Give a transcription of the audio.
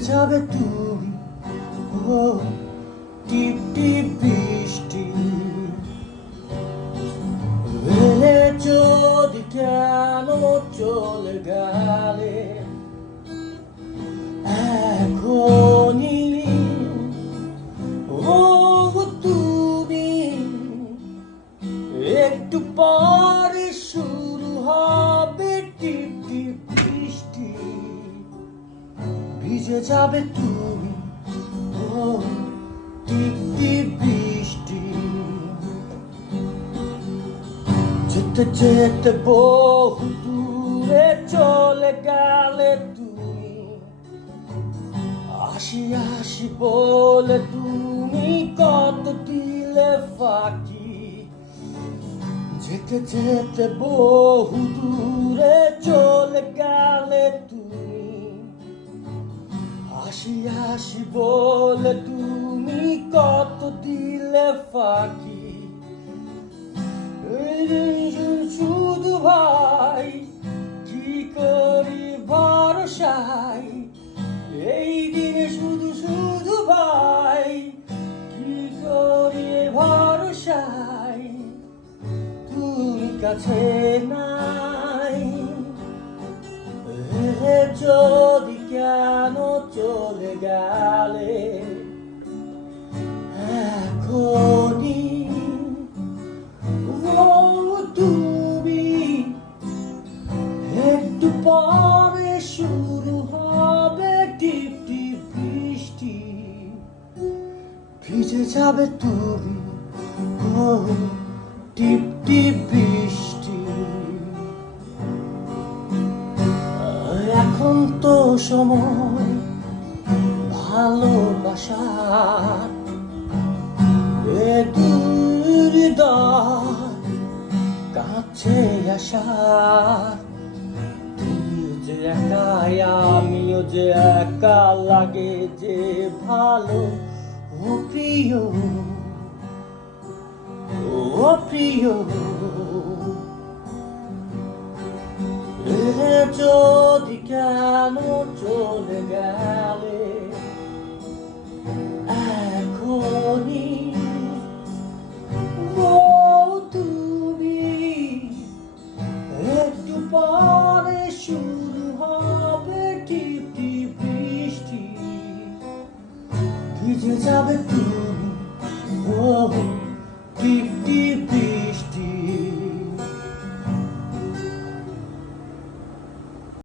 ভিজে যাবে তুমি, ও টিপ টিপ বৃষ্টি এলে যদি কেন চলে গেলে এখনই, ও তুমি একটু পরে শুরু হবে টিপ টিপ বৃষ্টি, ভিজে যাবে তুমি, ও টিপ টিপ বৃষ্টি। যেতে যেতে বহু দূরে চলে গেলে তুমি, আসি আসি বলে তুমি কত দিলে ফাঁকি। যেতে যেতে বহু দূরে চলে গেলে তুমি, আসি আসি বলে তুমি কত দিলে ফাঁকি। শুধু ভাই কি করি ভরসাই, এই দিনে শুধু শুধু ভাই কি করি ভরসাই, তুমি কাছে নাই। যদি কেন চলে গেলে এখনই, তুমি একটু পরে শুরু হবে টিপ টিপ বৃষ্টি, ভিজে যাবে তুমি, ও টিপ টিপ বৃষ্টি। এখন তো সময় ভালোবাসার, এ হৃদয় কাছে আসার। তুমি যে একাই আমিও যে একা লাগে যে ভালো, ও প্রিয়, ও প্রিয়। যদি কেন চলে গেলে এখনই, ও তুমি একটু পরে শুরু হবে টিপ টিপ বৃষ্টি, ভিজে যাবে তুমি, ও টিপ